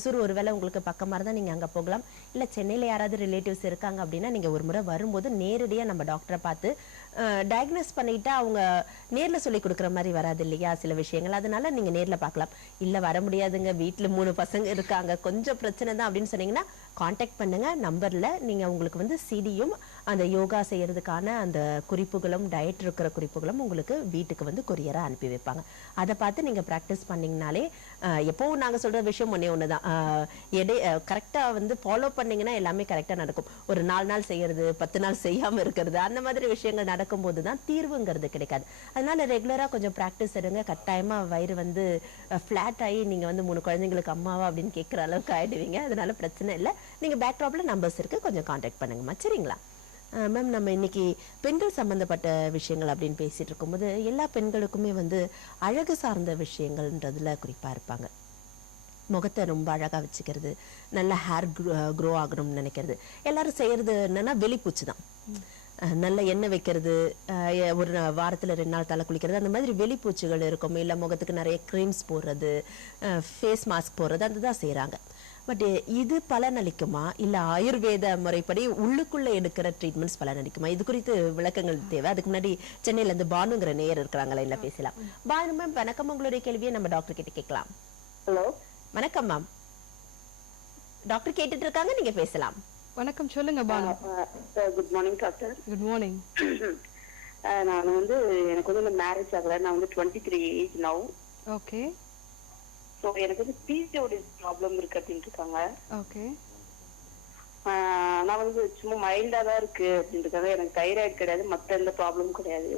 ஒருவேளை உங்களுக்கு பக்கமா இருந்தா நீங்க அங்க போகலாம். இல்ல சென்னையில யாராவது ரிலேட்டிவ்ஸ் இருக்காங்க அப்படின்னா நீங்க ஒரு முறை வரும்போது நேரடியா நம்ம டாக்டரை பார்த்து டயக்னோஸ் பண்ணிட்டா அவங்க நேர்ல சொல்லி கொடுக்குற மாதிரி வராது இல்லையா சில விஷயங்கள். அதனால நீங்க நேர்ல பார்க்கலாம். இல்ல வர முடியாதுங்க, வீட்டுல 3 பசங்க இருக்காங்க, கொஞ்சம் பிரச்சனை தான் அப்படின்னு சொன்னீங்கன்னா கான்டாக்ட் பண்ணுங்க. நம்பர்ல நீங்க உங்களுக்கு வந்து சிடியும் அந்த யோகா செய்யறதுக்கான அந்த குறிப்புகளும் டயட் இருக்கிற குறிப்புகளும் உங்களுக்கு வீட்டுக்கு வந்து கொரியரா அனுப்பி வைப்பாங்க. அதை பார்த்து நீங்க பிராக்டிஸ் பண்ணீங்கனாலே எப்பவும் நாங்க சொல்ற விஷயம் ஒண்ணுதான், கரெக்டா வந்து ஃபாலோ பண்ணீங்கன்னா எல்லாமே கரெக்டா நடக்கும். ஒரு 4 நாள் செய்யறது 10 நாள் செய்யாம இருக்கிறது அந்த மாதிரி விஷயங்கள் நடக்கும் போதுதான் தீர்வுங்கிறது கிடைக்காது. அதனால ரெகுலரா கொஞ்சம் பிராக்டிஸ் எடுங்க. கட்டாயமா வயிறு வந்து பிளாட் ஆகி நீங்க வந்து 3 குழந்தைங்களுக்கு அம்மாவா அப்படின்னு கேட்கிற அளவுக்கு ஆயிடுவீங்க. அதனால பிரச்சனை இல்லை. நீங்க பேக்ராப்ல நம்பர்ஸ் இருக்கு, கொஞ்சம் கான்டாக்ட் பண்ணுங்கம்மா. சரிங்களா மேம்? நம்ம இன்னைக்கு பெண்கள் சம்பந்தப்பட்ட விஷயங்கள் அப்படின்னு பேசிட்டு இருக்கும்போது எல்லா பெண்களுக்குமே வந்து அழகு சார்ந்த விஷயங்கள்ன்றதுல குறிப்பா இருப்பாங்க. முகத்தை ரொம்ப அழகா வச்சுக்கிறது, நல்ல ஹேர் க்ரோ ஆகணும்னு நினைக்கிறது. எல்லாரும் செய்யறது என்னன்னா வெளிப்பூச்சு தான். நல்ல எண்ணெய் வைக்கிறது, ஒரு வாரத்துல 2 நாள் தலை குளிக்கிறது, அந்த மாதிரி வெளிப்பூச்சுகள் இருக்கும். இல்லை முகத்துக்கு நிறைய க்ரீம்ஸ் போடுறது, ஃபேஸ் மாஸ்க் போடுறது, அதுதான் செய்யறாங்க. பட் இது பலனளிக்குமா இல்ல ஆயுர்வேத முறைப்படி உள்ளுக்குள்ள எடுக்கிற ட்ரீட்மெண்ட்ஸ் பலனளிக்குமா? இது குறித்து விளக்கங்கள் தேவை. அதுக்கு முன்னாடி சென்னையில இருந்து பானுங்கிற நேயர் இருக்கிறாங்களா, இல்ல பேசலாம். பானு மேம் வணக்கம். உங்களுடைய கேள்வியை நம்ம டாக்டர் கிட்ட கேட்கலாம். ஹலோ வணக்கம் மேம், டாக்டர் கேட்டுட்டு இருக்காங்க, நீங்க பேசலாம். வணக்கம், சொல்லுங்க Bhanu. Good morning doctor. Good morning. நான் வந்து எனக்கு வந்து மேரேஜ் ஆகல. நான் வந்து 23 ஏஜ் நவ். ஓகே. சோ எனக்கு வந்து பிசிஓடி ப்ராப்ளம் இருக்கு அப்படின்னு இருக்காங்க. ஓகே. நான் வந்து சும்மா மைல்டா தான் இருக்கு அப்படின்னு இருக்காங்க. எனக்கு தைராய்டு கிடையாது, மத்த எந்த ப்ராப்ளமும் கிடையாது.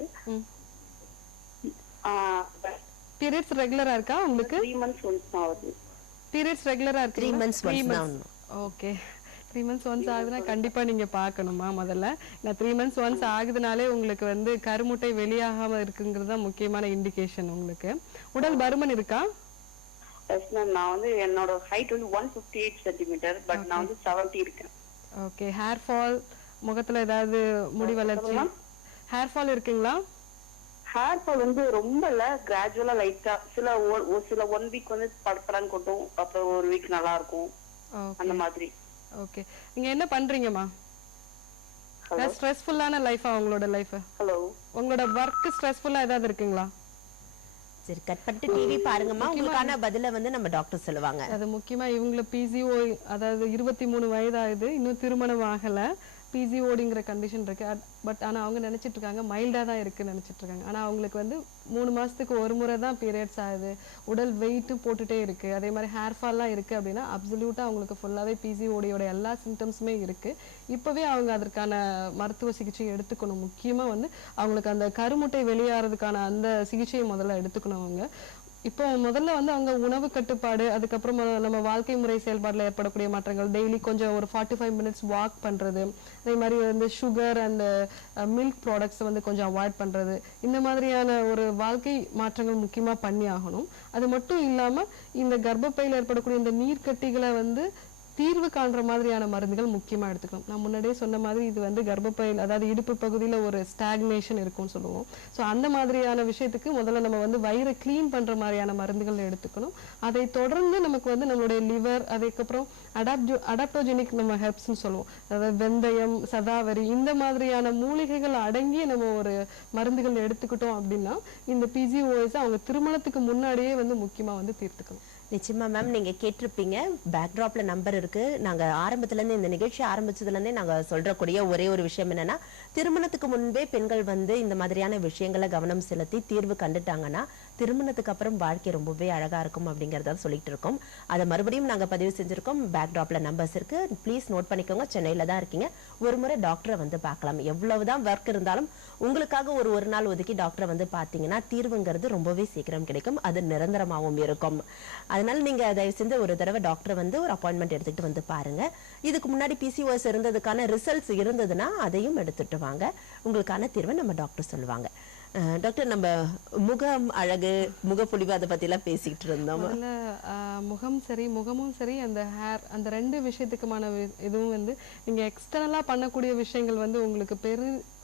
பீரியட்ஸ் ரெகுலரா இருக்கா உங்களுக்கு? 3 months once தான் வருது. பீரியட்ஸ் ரெகுலரா இருக்கு? 3 months once தான். ஓகே. 3 months once ஆகுதுன்னா கண்டிப்பா நீங்க பார்க்கணுமா முதல்ல. நான் 3 months once ஆகுதுனாலே உங்களுக்கு வந்து கருமுட்டை வெளியாகாம இருக்குங்கிறது தான் முக்கியமான இண்டிகேஷன். உங்களுக்கு உடல் பருமன் இருக்கா? Yes ma'am. நான் வந்து என்னோட ஹைட் வந்து 158 சென்டிமீட்டர், பட் நான் வந்து 70 இருக்கேன். ஓகே. ஹேர் ஃபால், முகத்துல ஏதாவது முடி வளர்ச்சி, ஹேர் ஃபால் இருக்குங்களா? ஹேர் ஃபால் வந்து ரொம்ப இல்ல, கிராஜுவலா லைட்டா. சில 1 வீக் வந்து படப்படான்னு கொட்டும், அப்புறம் 1 வீக் நல்லா இருக்கும், அந்த மாதிரி. ஓகே. நீங்க என்ன பண்றீங்கம்மா? ஸ்ட்ரெஸ்ஃபுல்லான லைஃபா உங்களோட லைஃப்? ஹலோ, உங்களோட வர்க் ஸ்ட்ரெஸ்ஃபுல்லா ஏதாவது இருக்குங்களா? சரி, கட் பண்ணிட்டு டிவி பாருங்கம்மா, உங்களுக்கான பதில வந்து நம்ம டாக்டர் சொல்லுவாங்க. அது முக்கியமா இவங்கள பிசிஓ, அதாவது 23 வயதாகுது, இன்னும் திருமணம் ஆகல, பிசிஓடிங்கிற கண்டிஷன் இருக்கு. பட் ஆனா அவங்க நினைச்சிட்டு இருக்காங்க மைல்டா தான் இருக்குன்னு நினைச்சிட்டு இருக்காங்க. ஆனா அவங்களுக்கு வந்து 3 மாசத்துக்கு ஒரு முறை தான் பீரியட்ஸ் ஆகுது, உடல் வெயிட்டும் போட்டுட்டே இருக்கு, அதே மாதிரி ஹேர் ஃபால்லாம் இருக்கு அப்படின்னா அப்சல்யூட்டா அவங்களுக்கு ஃபுல்லாவே பிசிஓடியோட எல்லா சிம்டம்ஸுமே இருக்கு. இப்பவே அவங்க அதற்கான மருத்துவ சிகிச்சை எடுத்துக்கணும். முக்கியமா வந்து அவங்களுக்கு அந்த கருமுட்டை வெளியேறதுக்கான அந்த சிகிச்சையை முதல்ல எடுத்துக்கணும். அவங்க இப்போ முதல்ல வந்து அவங்க உணவு கட்டுப்பாடு, அதுக்கப்புறமா நம்ம வாழ்க்கை முறை செயல்பாடுல ஏற்படக்கூடிய மாற்றங்கள், டெய்லி கொஞ்சம் ஒரு 45 மினிட்ஸ் வாக் பண்றது, அதே மாதிரி வந்து சுகர் அண்ட் மில்க் ப்ராடக்ட்ஸ் வந்து கொஞ்சம் அவாய்ட் பண்றது, இந்த மாதிரியான ஒரு வாழ்க்கை மாற்றங்கள் முக்கியமா பண்ணி ஆகணும். அது மட்டும் இல்லாம இந்த கர்ப்பப்பையில ஏற்படக்கூடிய இந்த நீர்க்கட்டிகளை வந்து தீர்வு காண்ற மாதிரியான மருந்துகள் முக்கியமா எடுத்துக்கணும். நான் முன்னாடியே சொன்ன மாதிரி இது வந்து கர்ப்பப்பையில், அதாவது இடுப்பு பகுதியில ஒரு ஸ்டாக்னேஷன் இருக்கும்னு சொல்லுவோம். ஸோ அந்த மாதிரியான விஷயத்துக்கு முதல்ல நம்ம வந்து வயிறை கிளீன் பண்ற மாதிரியான மருந்துகள் எடுத்துக்கணும். அதை தொடர்ந்து நமக்கு வந்து நம்மளுடைய லிவர், அதுக்கப்புறம் அடாப்டோஜெனிக் நம்ம ஹெர்ப்ஸ்ன்னு சொல்லுவோம், அதாவது வெந்தயம், சதாவரி, இந்த மாதிரியான மூலிகைகள் அடங்கிய நம்ம ஒரு மருந்துகள் எடுத்துக்கிட்டோம் அப்படின்னா இந்த பிசிஓஎஸ் அவங்க திருமணத்துக்கு முன்னாடியே வந்து முக்கியமா வந்து தீர்த்துக்கணும். நிச்சயமா மேம், நீங்க கேட்டிருப்பீங்க, பேக்ராப்ல நம்பர் இருக்கு. நாங்க ஆரம்பத்துல இருந்து, இந்த நிகழ்ச்சி ஆரம்பிச்சதுல இருந்தே நாங்க சொல்றக்கூடிய ஒரே ஒரு விஷயம் என்னன்னா, திருமணத்துக்கு முன்பே பெண்கள் வந்து இந்த மாதிரியான விஷயங்களை கவனம் செலுத்தி தீர்வு கண்டுட்டாங்கன்னா திருமணத்துக்கு அப்புறம் வாழ்க்கை ரொம்பவே அழகா இருக்கும் அப்படிங்கறத சொல்லிட்டு இருக்கோம். அதை மறுபடியும் நாங்க பதிவு செஞ்சிருக்கோம். பேக்ராப்ல நம்பர்ஸ் இருக்கு, ப்ளீஸ் நோட் பண்ணிக்கோங்க. சென்னையில தான் இருக்கீங்க, ஒரு முறை டாக்டரை வந்து பார்க்கலாம். எவ்வளவுதான் ஒர்க் இருந்தாலும் உங்களுக்காக ஒரு நாள் ஒதுக்கி டாக்டரை வந்து பாத்தீங்கன்னா தீர்வுங்கிறது ரொம்பவே சீக்கிரம் கிடைக்கும், அது நிரந்தரமாகவும் இருக்கும். அதனால நீங்க தயவு செஞ்சு ஒரு தடவை டாக்டரை வந்து ஒரு அப்பாயின்மெண்ட் எடுத்துட்டு வந்து பாருங்க. இதுக்கு முன்னாடி பிசிஓஎஸ் இருந்ததுக்கான ரிசல்ட்ஸ் இருந்ததுன்னா அதையும் எடுத்துட்டு வாங்க, உங்களுக்கான தீர்வை நம்ம டாக்டர் சொல்லுவாங்க. டாக்டர், நம்ம முகம் அழகு, முகப்பொலிவு, அதை பத்தி எல்லாம் பேசிட்டு இருந்தோம். முகமும் சரி அந்த ஹேர், அந்த 2 விஷயத்துக்குமான இதுவும் வந்து நீங்க எக்ஸ்டர்னலா பண்ணக்கூடிய விஷயங்கள் வந்து உங்களுக்கு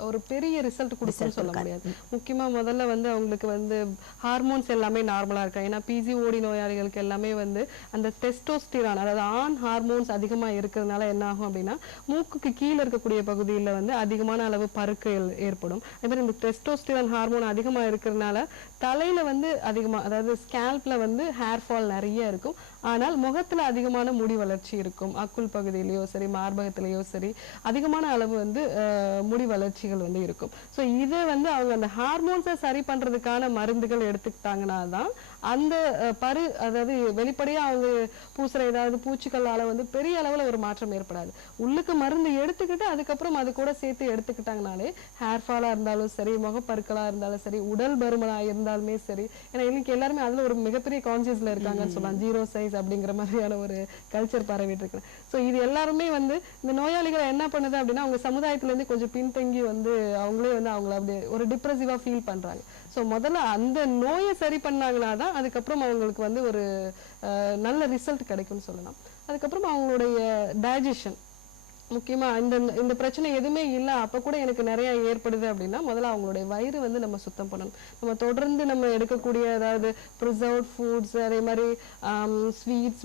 ஒரு பெரிய ரிசல்ட் கொடுக்கும்னு சொல்ல முடியாது. முக்கியமா முதல்ல வந்து அவங்களுக்கு வந்து ஹார்மோன்ஸ் எல்லாமே நார்மலா இருக்கா. ஏன்னா பிசிஓடி நோயாளிகளுக்கு எல்லாமே வந்து அந்த டெஸ்டோஸ்டிரான், அதாவது ஆண் ஹார்மோன்ஸ் அதிகமா இருக்கிறதுனால என்ன ஆகும் அப்படின்னா மூக்குக்கு கீழே இருக்கக்கூடிய பகுதியில் வந்து அதிகமான அளவு பருக்கள் ஏற்படும். அதே மாதிரி இந்த டெஸ்டோஸ்டிரான் ஹார்மோன் அதிகமா இருக்கிறதுனால தலையில வந்து அதிகமா, அதாவது ஸ்கேல்ப்ல வந்து ஹேர் ஃபால் நிறைய இருக்கும். ஆனால் முகத்துல அதிகமான முடி வளர்ச்சி இருக்கும். அக்குள் பகுதியிலயோ சரி, மார்பகத்திலேயோ சரி அதிகமான அளவு வந்து முடி வளர்ச்சிகள் வந்து இருக்கும். ஸோ இதை வந்து அவங்க அந்த ஹார்மோன்ஸை சரி பண்றதுக்கான மருந்துகள் எடுத்துக்கிட்டாங்கன்னா தான் அந்த அதாவது வெளிப்படையா அவங்க பூசுற ஏதாவது பூச்சிகளால வந்து பெரிய அளவுல ஒரு மாற்றம் ஏற்படாது. உள்ளுக்கு மருந்து எடுத்துக்கிட்டு அதுக்கப்புறம் அது கூட சேர்த்து எடுத்துக்கிட்டாங்கனாலே ஹேர் ஃபாலா இருந்தாலும் சரி, முகப்பருக்களா இருந்தாலும் சரி, உடல் பருமனா இருந்தாலுமே சரி. ஏன்னா இன்னைக்கு எல்லாருமே அதுல ஒரு மிகப்பெரிய கான்சியஸ்ல இருக்காங்கன்னு சொல்லலாம். 0 சைஸ் அப்படிங்கிற மாதிரியான ஒரு கல்ச்சர் பரவிட்டு இருக்கு. ஸோ இது எல்லாருமே வந்து இந்த நோயாளிகளை என்ன பண்ணுது அப்படின்னா அவங்க சமுதாயத்துல இருந்து கொஞ்சம் பின்தங்கி வந்து அவங்களே வந்து அவங்கள அப்படி ஒரு டிப்ரெசிவா ஃபீல் பண்றாங்க. ஸோ முதல்ல அந்த நோயை சரி பண்ணாங்கன்னா தான் அதுக்கப்புறம் அவங்களுக்கு வந்து ஒரு நல்ல ரிசல்ட் கிடைக்கும்னு சொல்லலாம். அதுக்கப்புறம் அவங்களுடைய டைஜஷன் முக்கியமா இந்த பிரச்சனை எதுவுமே இல்லை அப்ப கூட எனக்கு நிறைய ஏற்படுது அப்படின்னா முதல்ல அவங்களுடைய வயிறு வந்து நம்ம சுத்தம் பண்ணணும். நம்ம தொடர்ந்து நம்ம எடுக்கக்கூடிய அதாவது ப்ரிசர்வ்ட் ஃபுட்ஸ், அதே மாதிரி ஸ்வீட்ஸ்,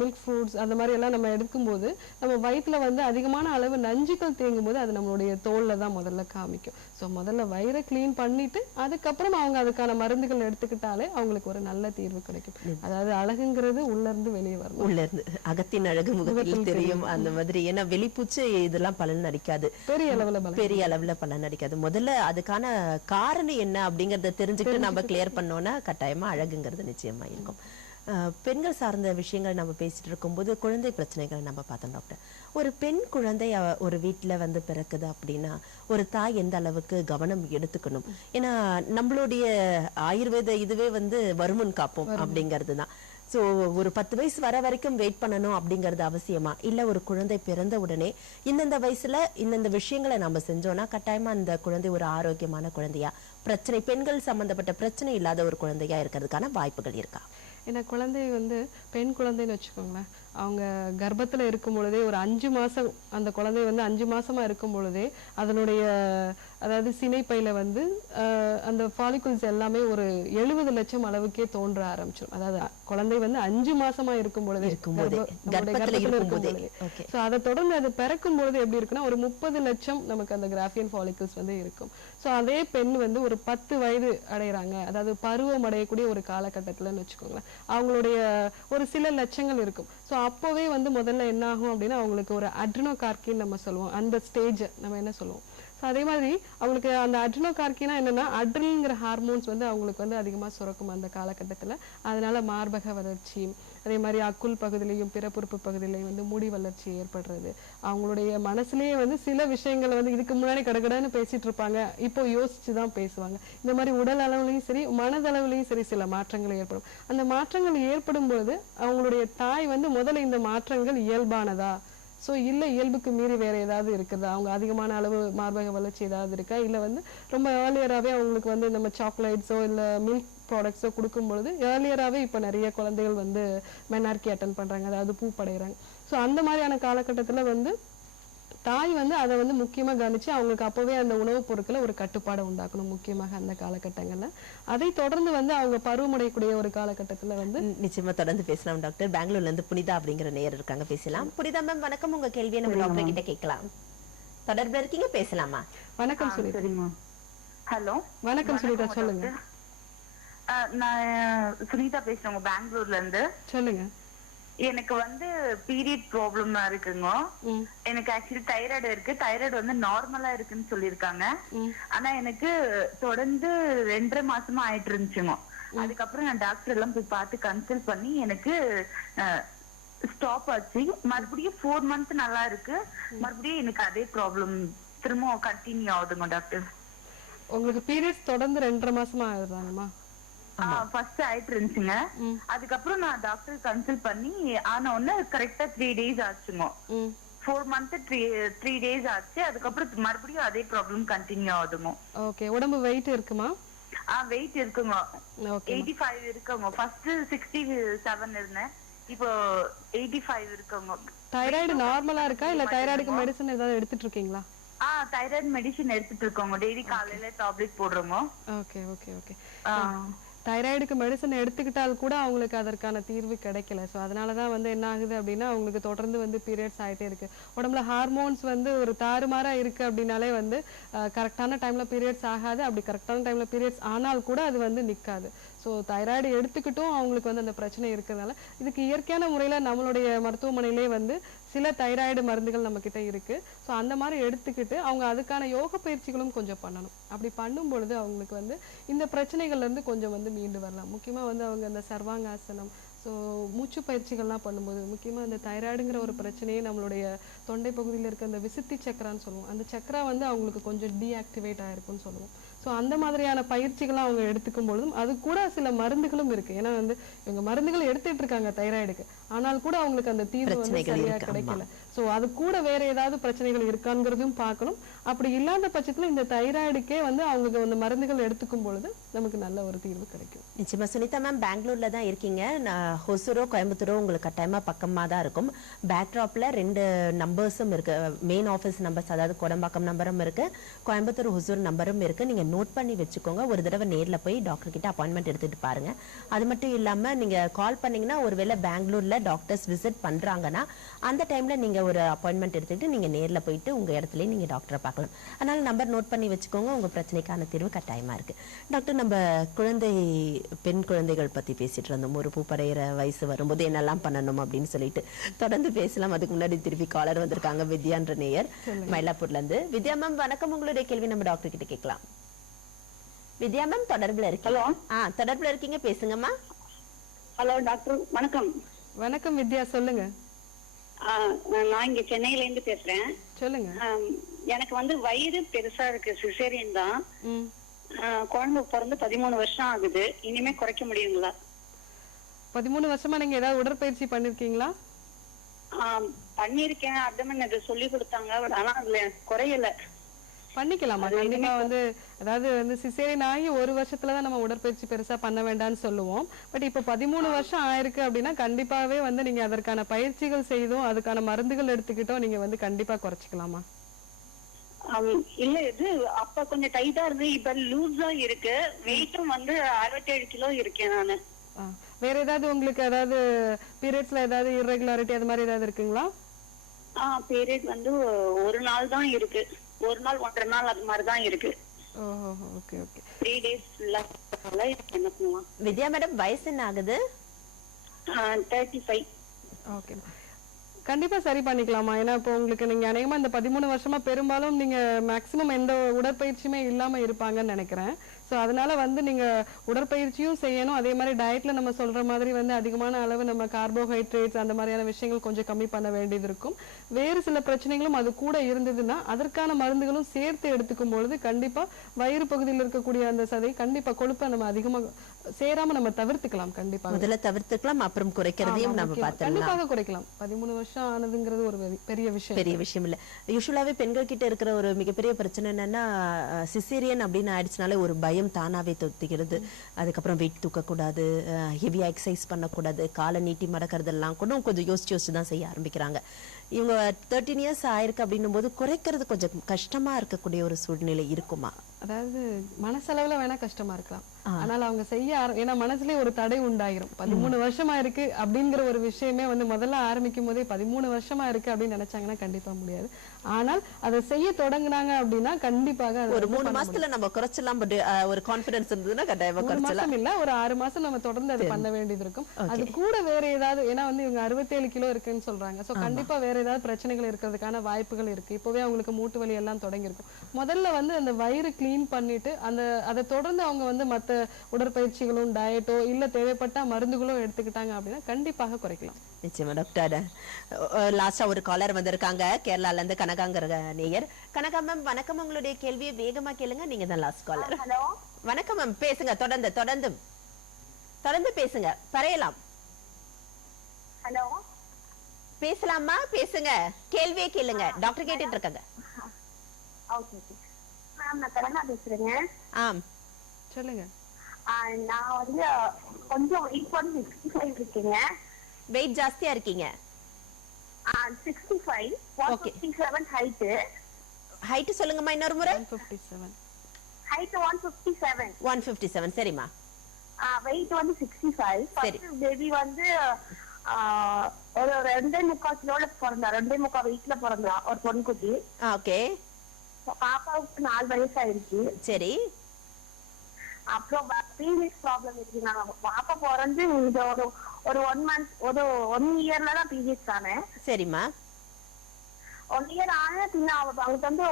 மில்க் ஃப்ரூட்ஸ் அந்த மாதிரி எல்லாம் நம்ம எடுக்கும்போது நம்ம வயிற்றுல வந்து அதிகமான அளவு நஞ்சுகள் தேங்கும் போது அது நம்மளுடைய தோல்ல தான் முதல்ல காமிக்கும். ஸோ முதல்ல வயிறை கிளீன் பண்ணிட்டு அதுக்கப்புறம் அவங்க அதுக்கான மருந்துகள் எடுத்துக்கிட்டாலே அவங்களுக்கு ஒரு நல்ல தீர்வு கிடைக்கும். அதாவது அழகுங்கிறது உள்ள இருந்து வெளியே வரணும். உள்ள இருந்து அகத்தின் அழகு முகத்தில் தெரியும் அந்த மாதிரி. ஏன்னா வெளிப்பூச்சு இதெல்லாம் பலன் அடிக்காது, பெரிய அளவுல பலன் அடிக்காது. முதல்ல அதுக்கான காரணம் என்ன அப்படிங்கறத தெரிஞ்சுக்கிட்டு நம்ம கிளியர் பண்ணோம்னா கட்டாயமா அழகுங்கிறது நிச்சயமா இருக்கும். பெண்கள் சார்ந்த விஷயங்கள் நம்ம பேசிட்டு இருக்கும்போது குழந்தை பிரச்சனைகள் நம்ம பார்த்தோம் டாக்டர். ஒரு பெண் குழந்தை ஒரு வீட்டுல வந்து பிறக்குது அப்படின்னா ஒரு தாய் எந்த அளவுக்கு கவனம் எடுத்துக்கணும்? ஏன்னா நம்மளுடைய ஆயுர்வேத இதுவே வந்து வருமுன் காப்போம் அப்படிங்கிறது தான். ஸோ ஒரு 10 வயசு வர வரைக்கும் வெயிட் பண்ணணும் அப்படிங்கிறது அவசியமா? இல்ல ஒரு குழந்தை பிறந்த உடனே இந்தந்த வயசுல இந்தந்த விஷயங்களை நம்ம செஞ்சோம்னா கட்டாயமா அந்த குழந்தை ஒரு ஆரோக்கியமான குழந்தையா, பெண்கள் சம்பந்தப்பட்ட பிரச்சனை இல்லாத ஒரு குழந்தையா இருக்கிறதுக்கான வாய்ப்புகள் இருக்கா? ஏன்னா குழந்தை வந்து பெண் குழந்தைன்னு வச்சுக்கோங்களேன், அவங்க கர்ப்பத்துல இருக்கும் பொழுதே ஒரு 5 மாசம் அந்த குழந்தை வந்து 5 மாசமா இருக்கும் பொழுதே அதனுடைய அதாவது சினைப்பையில வந்து அந்த ஃபாலிகுல்ஸ் எல்லாமே ஒரு 70 லட்சம் அளவுக்கே தோன்ற ஆரம்பிச்சிடும். அதாவது குழந்தை வந்து 5 மாசமா இருக்கும் பொழுதே ஸோ அதை தொடர்ந்து அது பிறக்கும் பொழுது எப்படி இருக்குன்னா ஒரு 30 லட்சம் நமக்கு அந்த கிராஃபியன் ஃபாலிகுல்ஸ் வந்து இருக்கும். ஸோ அதே பெண் வந்து ஒரு 10 வயது அடைகிறாங்க, அதாவது பருவம் அடையக்கூடிய ஒரு காலகட்டத்தில்னு வச்சுக்கோங்களேன், அவங்களுடைய ஒரு சில லட்சங்கள் இருக்கும். ஸோ அப்போவே வந்து முதல்ல என்ன ஆகும் அப்படின்னா அவங்களுக்கு ஒரு அட்ரினோகார்கின்னு நம்ம சொல்லுவோம், அந்த ஸ்டேஜ் நம்ம என்ன சொல்லுவோம். ஸோ அதே மாதிரி அவங்களுக்கு அந்த அட்ரினோகார்கினா என்னன்னா அட்ரினல்ங்கிற ஹார்மோன்ஸ் வந்து அவங்களுக்கு வந்து அதிகமாக சுரக்கும் அந்த காலகட்டத்தில். அதனால மார்பக வளர்ச்சி, அதே மாதிரி அக்குள் பகுதியிலையும் பிறப்புறுப்பு பகுதியிலையும் வந்து முடி வளர்ச்சி ஏற்படுறது, அவங்களுடைய மனசுலேயே வந்து சில விஷயங்களை வந்து இதுக்கு முன்னாடி கடகடன்னு பேசிட்டு இருப்பாங்க, இப்போ யோசிச்சு தான் பேசுவாங்க. இந்த மாதிரி உடல் அளவுலையும் சரி மனதளவுலையும் சரி சில மாற்றங்கள் ஏற்படும். அந்த மாற்றங்கள் ஏற்படும் பொழுது அவங்களுடைய தாய் வந்து முதல்ல இந்த மாற்றங்கள் இயல்பானதா, ஸோ இல்லை இயல்புக்கு மீறி வேற ஏதாவது இருக்குதா, அவங்க அதிகமான அளவு மார்பக வளர்ச்சி ஏதாவது இருக்கா, இல்லை வந்து ரொம்ப ஏர்லியராகவே அவங்களுக்கு வந்து நம்ம சாக்லேட்ஸோ இல்லை மில்க் ப்ராடக்ட்ஸோ கொடுக்கும் பொழுது ஏர்லியராகவே இப்போ நிறைய குழந்தைகள் வந்து மெனார்கி அட்டன் பண்ணுறாங்க, அதாவது பூப்படைகிறாங்க. ஸோ அந்த மாதிரியான காலகட்டத்தில் வந்து தாய் வந்து அதை வந்து முக்கியமாக கவனிச்சு அவங்களுக்கு அப்போவே அந்த உணவுப் பொருட்களை ஒரு கட்டுப்பாடை உண்டாக்கணும் முக்கியமாக அந்த காலகட்டங்களில். அதை தொடர்ந்து வந்து அவங்க பருவமடையக்கூடிய ஒரு காலகட்டத்தில் வந்து நிச்சயமா தொடர்ந்து பேசலாம் டாக்டர். பெங்களூர்ல இருந்து புனிதா அப்படிங்கிற நேயர் இருக்காங்க, பேசலாம். புனிதா மேம் வணக்கம், உங்க கேள்வியை நம்ம டாக்டர் கிட்ட கேட்கலாம். தொடர்புல இருக்கீங்க, பேசலாமா? வணக்கம் சுனிதா. ஹலோ வணக்கம் சுனிதா, சொல்லுங்க. நான் சுனிதா பேசுறேன் பெங்களூர்ல இருந்து. சொல்லுங்க. எனக்கு வந்து பீரியட் ப்ராப்ளம் இருக்குங்க. எனக்கு ஆக்சுவலி தைராய்டு இருக்கு. தைராய்டு வந்து நார்மலா இருக்குன்னு சொல்லிருக்காங்க. ஆனா எனக்கு தொடர்ந்து 2.5 மாசமா ஆயிட்டு இருந்துச்சுங்க. அதுக்கப்புறம் நான் டாக்டர் எல்லாம் போய் பார்த்து கன்சல்ட் பண்ணி எனக்கு ஸ்டாப் ஆச்சு. மறுபடியும் 4 மந்த் நல்லா இருக்கு. மறுபடியும் எனக்கு அதே ப்ராப்ளம் திரும்ப கண்டினியூ ஆகுதுங்க டாக்டர். உங்களுக்கு பீரியட்ஸ் தொடர்ந்து 2.5 மாசமா ஆகுறாங்கம்மா? ஃபர்ஸ்ட் ஆயிட்டு இருந்துச்சுங்க. அதுக்கப்புறம் நான் டாக்டர் கன்சல்ட் பண்ணி ஆன உடனே கரெக்டா 3 days ஆச்சுங்க. 4 month 3 days ஆச்சு. அதுக்கப்புறம் மறுபடியும் அதே ப்ராப்ளம் கண்டினியூ ஆகுதுங்க. ஓகே. உடம்பு வெயிட் இருக்குமா? வெயிட் இருக்குங்க. 85 இருக்குங்க. ஃபர்ஸ்ட் 67 இருந்தேன், இப்போ 85 இருக்குங்க. தைராய்டு நார்மலா இருக்கா இல்ல தைராய்டுக்கு மெடிசன் ஏதாவது எடுத்துட்டு இருக்கீங்களா? தைராய்டு மெடிசின் எடுத்துட்டு இருக்கோங்க. டெய்லி காலையில டாப்லெட் போடுறோங்க. Okay okay okay. தைராய்டுக்கு மெடிசன் எடுத்துக்கிட்டால் கூட அவங்களுக்கு அதற்கான தீர்வு கிடைக்கல. ஸோ அதனால தான் வந்து என்ன ஆகுது அப்படின்னா அவங்களுக்கு தொடர்ந்து வந்து பீரியட்ஸ் ஆகிட்டே இருக்கு. உடம்புல ஹார்மோன்ஸ் வந்து ஒரு தாறுமாறா இருக்கு அப்படின்னாலே வந்து கரெக்டான டைம்ல பீரியட்ஸ் ஆகாது. அப்படி கரெக்டான டைம்ல பீரியட்ஸ் ஆனால் கூட அது வந்து நிற்காது. ஸோ தைராய்டு எடுத்துக்கிட்டும் அவங்களுக்கு வந்து அந்த பிரச்சனை இருக்கிறதுனால இதுக்கு இயற்கையான முறையில் நம்மளுடைய மருத்துவமனையிலே வந்து சில தைராய்டு மருந்துகள் நம்ம கிட்ட இருக்கு. ஸோ அந்த மாதிரி எடுத்துக்கிட்டு அவங்க அதுக்கான யோக பயிற்சிகளும் கொஞ்சம் பண்ணணும். அப்படி பண்ணும் பொழுது அவங்களுக்கு வந்து இந்த பிரச்சனைகள்ல இருந்து கொஞ்சம் வந்து மீண்டு வரலாம். முக்கியமா வந்து அவங்க அந்த சர்வாங்காசனம், ஸோ மூச்சு பயிற்சிகள்லாம் பண்ணும்போது முக்கியமாக இந்த தைராய்டுங்கிற ஒரு பிரச்சனையே நம்மளுடைய தொண்டை பகுதியில் இருக்க அந்த விசுத்தி சக்கரான்னு சொல்லுவோம். அந்த சக்கரா வந்து அவங்களுக்கு கொஞ்சம் டீஆக்டிவேட் ஆயிருக்குன்னு சொல்லுவோம். ஸோ அந்த மாதிரியான பயிற்சிகள்லாம் அவங்க எடுத்துக்கும் பொழுதும் அது கூட சில மருந்துகளும் இருக்கு. ஏன்னா வந்து இவங்க மருந்துகள் எடுத்துட்டு இருக்காங்க தைராய்டுக்கு, ஆனால் கூட அவங்களுக்கு அந்த தீர்வு வந்து சரியா கிடைக்கல. ஸோ அது கூட வேற ஏதாவது பிரச்சனைகள் இருக்காங்கிறதும் பார்க்கணும். அப்படி இல்லாத பட்சத்துல இந்த தைராய்டுக்கே வந்து அவங்க அந்த மருந்துகள் எடுத்துக்கும் பொழுது நமக்கு நல்ல ஒரு தீர்வு கிடைக்கும். நிச்சயமா. சுனிதா மேம் பெங்களூர்ல தான் இருக்கீங்க. ஹொசூரோ கோயம்புத்தூரோ உங்களுக்கு கட்டாயமா பக்கமா தான் இருக்கும். பேக்ட்ராப்ல 2 நம்பர்ஸும் இருக்கு. மெயின் ஆஃபீஸ் நம்பர்ஸ், அதாவது கோடம்பாக்கம் நம்பரும் இருக்கு, கோயம்புத்தூர் ஹொசூர் நம்பரும் இருக்கு. நீங்க நோட் பண்ணி வச்சுக்கோங்க. ஒரு தடவை நேர்ல போய் டாக்டர் கிட்ட அப்பாயின்மெண்ட் எடுத்துட்டு பாருங்க. அது மட்டும் இல்லாம நீங்க கால் பண்ணீங்கன்னா ஒருவேளை பெங்களூர்ல டாக்டர்ஸ் விசிட் பண்றாங்கன்னா அந்த டைம்ல நீங்க ஒரு அப்பாயின்மெண்ட் எடுத்துக்கிட்டு நீங்க நேர்ல போயிட்டு உங்க இடத்துல நீங்க டாக்டரை பார்க்கலாம். அதனால நம்பர் நோட் பண்ணி வச்சுக்கோங்க. உங்க பிரச்சனைக்கான தீர்வு கட்டாயமா இருக்கு. டாக்டர், நம்ம பெண் குழந்தைகள் பத்தி பேசிட்டு இருந்தோம். ஒரு பூப்படைகிற வயசு வரும்போது என்னெல்லாம் பண்ணணும் அப்படின்னு சொல்லிட்டு தொடர்ந்து பேசலாம். அதுக்கு முன்னாடி திருப்பி காலர் வந்திருக்காங்க, வித்யான்ற நேயர் மயிலாப்பூர்ல இருந்து. வித்யா மேம் வணக்கம். உங்களுடைய கேள்வி நம்ம டாக்டர் கிட்ட கேட்கலாம். வித்யா மேம் தொடர்புல இருக்கீங்க. தொடர்புல இருக்கீங்க, பேசுங்கம்மா. ஹலோ டாக்டர், வணக்கம். வணக்கம் வித்யா, சொல்லுங்க. நான் இங்க சென்னையில இருந்து பேசுறேன். சொல்லுங்க. எனக்கு வந்து வயிறு பெருசா இருக்கு, சிசேரியன் தான். குழந்தை பிறந்து 13 வருஷம் ஆகுது. இனிமே குறைக்க முடியுங்களா? 13 வருஷமா நீங்க ஏதாவது உடற்பயிற்சி பண்ணிருக்கீங்களா? பண்ணிருக்கேன். அப்டமன் அது சொல்லி கொடுத்தாங்க. ஆனா அதுல குறையல. பண்ணிக்கலாமா? கண்டிப்பா வந்து அதாவது வந்து சிசேரியன் ஆகி 1 வருஷத்துலதான் நம்ம உடற்பயிற்சி பெருசா பண்ண வேண்டாம்னு சொல்லுவோம். பட் இப்ப 13 வருஷம் ஆயிருக்கு அப்படின்னா கண்டிப்பாவே வந்து நீங்க அதற்கான பயிற்சிகள் செய்தும் அதுக்கான மருந்துகள் எடுத்துக்கிட்டோம் நீங்க வந்து கண்டிப்பா குறைச்சிக்கலாமா? இல்ல, இது அப்ப கொஞ்சம் டைட்டா இருந்து இப்ப லூஸா இருக்கு. வெயிட்டும் வந்து 67 கிலோ இருக்கேன் நானு. வேற ஏதாவது உங்களுக்கு அதாவது பீரியட்ஸ்ல ஏதாவது இர்ரெகுலாரிட்டி அது மாதிரி ஏதாவது இருக்குங்களா? பீரியட் வந்து ஒரு நாள் தான் இருக்கு. ஒரு நாள் 1.5 நாள் அது மாதிரி தான் இருக்கு. Okay okay. 3 days என்ன பண்ணுவான்? வித்யா மேடம் வயசு என்ன ஆகுது? 35. ஓகே, கண்டிப்பா சரி பண்ணிக்கலாமா? ஏன்னா இப்போ உங்களுக்கு நீங்க அநேகமா இந்த 13 வருஷமா பெரும்பாலும் நீங்க மேக்சிமம் எந்த உடற்பயிற்சியுமே இல்லாம இருப்பாங்கன்னு நினைக்கிறேன். ஸோ அதனால வந்து நீங்க உடற்பயிற்சியும் செய்யணும். அதே மாதிரி டயட்ல நம்ம சொல்ற மாதிரி வந்து அதிகமான அளவு நம்ம கார்போஹைட்ரேட்ஸ் அந்த மாதிரியான விஷயங்கள் கொஞ்சம் கம்மி பண்ண வேண்டியது இருக்கும். வேறு சில பிரச்சனைகளும் அது கூட இருந்ததுன்னா அதற்கான மருந்துகளும் சேர்த்து எடுத்துக்கும் பொழுது கண்டிப்பா வயிறு பகுதியில் இருக்கக்கூடிய அந்த சதை கண்டிப்பா கொழுப்பை நம்ம அதிகமா சேராம நம்ம தவிர்த்துக்கலாம். கண்டிப்பா முதல்ல தவிர்த்துக்கலாம், அப்புறம் குறைக்கிறதையும் நம்ம பார்த்துக்கலாம். கண்டிப்பாக குறைக்கலாம். 13 வருஷம் ஆனதுங்கிறது ஒரு பெரிய விஷயம் இல்ல. யூசுவலாவே பெண்கள் கிட்ட இருக்கிற ஒரு மிகப்பெரிய பிரச்சனை என்னன்னா சிசேரியன் அப்படின்னு ஆயிடுச்சுனாலே ஒரு பயம் தானாவே தொத்திக்கிறது. அதுக்கப்புறம் வெயிட் தூக்கக்கூடாது, ஹெவியா எக்ஸசைஸ் பண்ணக்கூடாது, காலை நீட்டி மடக்கிறதெல்லாம் கூட கொஞ்சம் யோசிச்சு தான் செய்ய ஆரம்பிக்கிறாங்க. இவங்க 13 இயர்ஸ் ஆயிருக்கு அப்படின்னும் போது குறைக்கிறது கொஞ்சம் கஷ்டமா இருக்கக்கூடிய ஒரு சூழ்நிலை இருக்குமா? அதாவது மனசளவுல வேணா கஷ்டமா இருக்கலாம், ஆனால் அவங்க ஏன்னா மனசுலயே ஒரு தடை உண்டாயிரும். 13 வருஷமா இருக்கு அப்படிங்கிற ஒரு விஷயமே வந்து முதல்ல ஆரம்பிக்கும் போதே 13 வருஷமா இருக்கு அப்படின்னு நினைச்சாங்கன்னா கண்டிப்பா முடியாது. ஆனால் அதை செய்ய தொடங்குனாங்க அப்படின்னா கண்டிப்பாக ஒரு 3 மாசத்துல நம்ம குறைச்சலாம். ஒரு கான்ஃபிடன்ஸ் இருந்ததுன்னா கண்டிப்பா குறைச்சலாம். இல்ல, ஒரு 6 மாசம் நம்ம தொடர்ந்து அதை பண்ண வேண்டியது இருக்கும். அது கூட வேற ஏதாவது, ஏன்னா வந்து இவங்க 67 கிலோ இருக்குன்னு சொல்றாங்க. சோ கண்டிப்பா வேற ஏதாவது பிரச்சனைகள் இருக்கிறதுக்கான வாய்ப்புகள் இருக்கு. இப்பவே அவங்களுக்கு மூட்டு வலி எல்லாம் தொடங்கி இருக்கும். முதல்ல வந்து அந்த வயிறு கிளீன் பண்ணிட்டு அதை தொடர்ந்து அவங்க வந்து மத்த உடற்பயிற்சிகளும் டயட்டோ இல்ல தேவைப்பட்ட மருந்துகளோ எடுத்துக்கிட்டாங்க அப்படின்னா கண்டிப்பாக குறைக்கலாம். நிச்சயமா டாக்டர். லாஸ்டா ஒரு காலர் வந்திருக்காங்க கேரளால இருந்து, கனகாங்கிற நேயர். கனகா மேம் வணக்கம். உங்களுடைய கேள்வியை வேகமா கேளுங்க. நீங்க தான் லாஸ்ட் காலர். ஹலோ வணக்கம் மேம், பேசுங்க. தொடர்ந்து பேசுங்க, பரையலாம். ஹலோ பேசலாமா? பேசுங்க, கேள்வியே கேளுங்க, டாக்டர் கேட்டுட்டு இருக்காங்க. ஓகே மேம், நான் கனகா பேசுறேங்க. சொல்லுங்க. நான் வந்து கொஞ்சம் வெயிட் பண்ணி 65 இருக்கீங்க. வெயிட் ஜாஸ்தியா இருக்கீங்க? 65, 157 ஹைட். ஹைட் சொல்லுங்கம்மா இன்னொரு முறை. 157. ஹைட் 157. 157 சரிம்மா. வெயிட் வந்து 65. ஃபர்ஸ்ட் பேபி வந்து ஒரு 2.25 கிலோல பிறந்தா, 2.25 வெயிட்ல பிறந்தா ஒரு பொண்ணு குட்டி. ஓகே. பாப்பாவுக்கு 4 வயசு ஆயிடுச்சு. சரி. அப்புறம் பீரியட்ஸ் ப்ராப்ளம் இருக்கு. நான் பாப்பா பிறந்து ஒரு 1 மந்த் ஒரு 1 இயர்ல தான் பீரியட்ஸ் ஆனேன். சரிம்மா. 1 இயர் ஆன பின்ன அவங்களுக்கு வந்து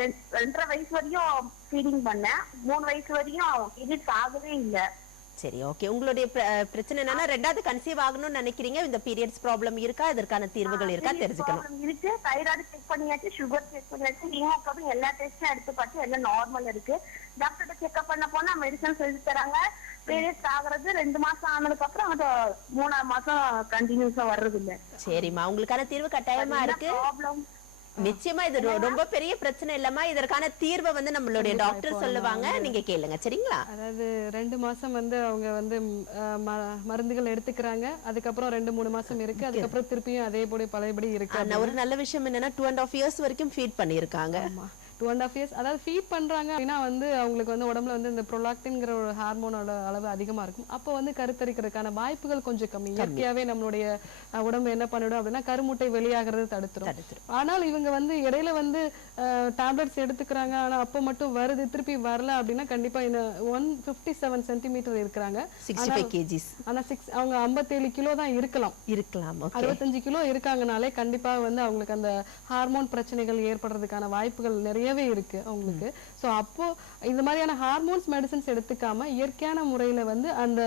2.5 வயசு வரையும் ஃபீடிங் பண்ணேன். 3 வயசு வரையும் பீரியட்ஸ் ஆகவே இல்லை. சரி ஓகே. உங்களுடைய பிரச்சனை என்னன்னா ரெண்டாவது கன்சீவ் ஆகணும்னு நினைக்கிறீங்க. இந்த பீரியட்ஸ் ப்ராப்ளம் இருக்கா, இதற்கான தீர்வுகள் இருக்கா தெரிஞ்சுக்கணும். இருக்கு. தைராய்டு செக் பண்ணியாச்சு, சுகர் செக் பண்ணியாச்சு, ஹீமோகுளோபின் எல்லா டெஸ்டும் எடுத்து பார்த்து எல்லாம் நார்மல் இருக்கு. டாக்டர்கிட்ட செக்அப் பண்ண போனா மெடிசன் எழுதி தராங்க. பீரியட்ஸ் ஆகுறது 2 மாசம் ஆனதுக்கு அப்புறம் அது 3ஆவது மாசம் கண்டினியூஸா வர்றது இல்ல. சரிம்மா, உங்களுக்கான தீர்வு கட்டாயமா இருக்கு. நிச்சயமா இது ரொம்ப பெரிய பிரச்சனை இல்லம்மா. இதற்கான தீர்வை வந்து நம்மளுடைய டாக்டர் சொல்லுவாங்க, நீங்க கேளுங்க சரிங்களா. அதாவது 2 மாசம் வந்து அவங்க வந்து மருந்துகள் எடுத்துக்கிறாங்க. அதுக்கப்புறம் 2-3 மாசம் இருக்கு. அதுக்கப்புறம் திருப்பியும் அதே போல பழையபடி இருக்கு. ஒரு நல்ல விஷயம் என்னன்னா 2.5 years வரைக்கும் ஃபீட் பண்ணிருக்காங்க. 2.5 years அதாவது ஃபீட் பண்றாங்க அப்படின்னா வந்து அவங்களுக்கு வந்து உடம்புல வந்து இந்த ப்ரொலாக்டின்ங்கிற ஒரு ஹார்மோனோட அளவு அதிகமா இருக்கும். அப்போ வந்து கருத்தரிக்கிறதுக்கான வாய்ப்புகள் கொஞ்சம் கம்மி. இயற்கையாவே நம்மளுடைய உடம்பு என்ன பண்ணிடும் அப்படின்னா கருமுட்டை வெளியாகிறது தடுத்துரும். ஆனால் இவங்க வந்து இடையில வந்து டேப்லெட்ஸ் எடுத்துக்கிறாங்க. ஆனா அப்போ மட்டும் வருது, திருப்பி வரல அப்படின்னா கண்டிப்பா 157 சென்டிமீட்டர் இருக்கிறாங்க. 65 kgs. ஆனா அவங்க 57 கிலோ தான் இருக்கலாம். 65 கிலோ இருக்காங்கனாலே கண்டிப்பா வந்து அவங்களுக்கு அந்த ஹார்மோன் பிரச்சனைகள் ஏற்படுறதுக்கான வாய்ப்புகள் நிறையவே இருக்கு அவங்களுக்கு. சோ அப்போ இந்த மாதிரியான ஹார்மோன்ஸ் மெடிசன்ஸ் எடுத்துக்காம இயற்கையான முறையில வந்து அந்த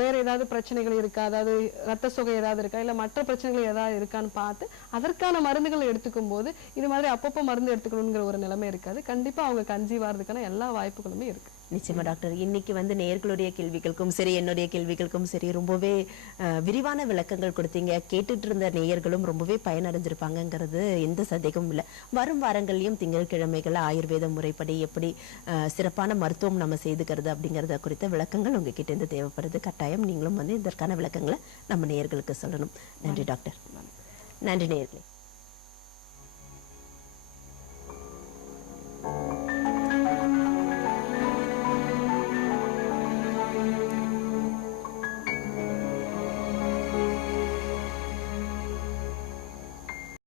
வேற ஏதாவது பிரச்சனைகள் இருக்கா, அதாவது ரத்த சோகை ஏதாவது இருக்கா, இல்ல மற்ற பிரச்சனைகள் ஏதாவது இருக்கான்னு பார்த்து அதற்கான மருந்துகள் எடுத்துக்கும் போது இது மாதிரி அப்பப்போ மருந்து எடுத்துக்கணுங்கிற ஒரு நிலைமை இருக்காது. கண்டிப்பா அவங்க கன்சீவ் ஆகிறதுக்கான எல்லா வாய்ப்புகளுமே இருக்கு. நிச்சயமா டாக்டர், இன்னைக்கு வந்து நேயர்களுடைய கேள்விகளுக்கும் சரி என்னுடைய கேள்விகளுக்கும் சரி ரொம்பவே விரிவான விளக்கங்கள் கொடுத்தீங்க. கேட்டுட்டு இருந்த நேயர்களும் ரொம்பவே பயனடைஞ்சிருப்பாங்கிறது எந்த சந்தேகமும் இல்லை. வரும் வாரங்கள்லயும் திங்கட்கிழமைகள் ஆயுர்வேத முறைப்படி எப்படி சிறப்பான மருத்துவம் நம்ம செய்துக்கிறது அப்படிங்கறத குறித்த விளக்கங்கள் உங்ககிட்ட இருந்து தேவைப்படுது. கட்டாயம் நீங்களும் வந்து இதற்கான விளக்கங்களை நம்ம நேயர்களுக்கு சொல்லணும். நன்றி டாக்டர். நன்றி நேயர்களே.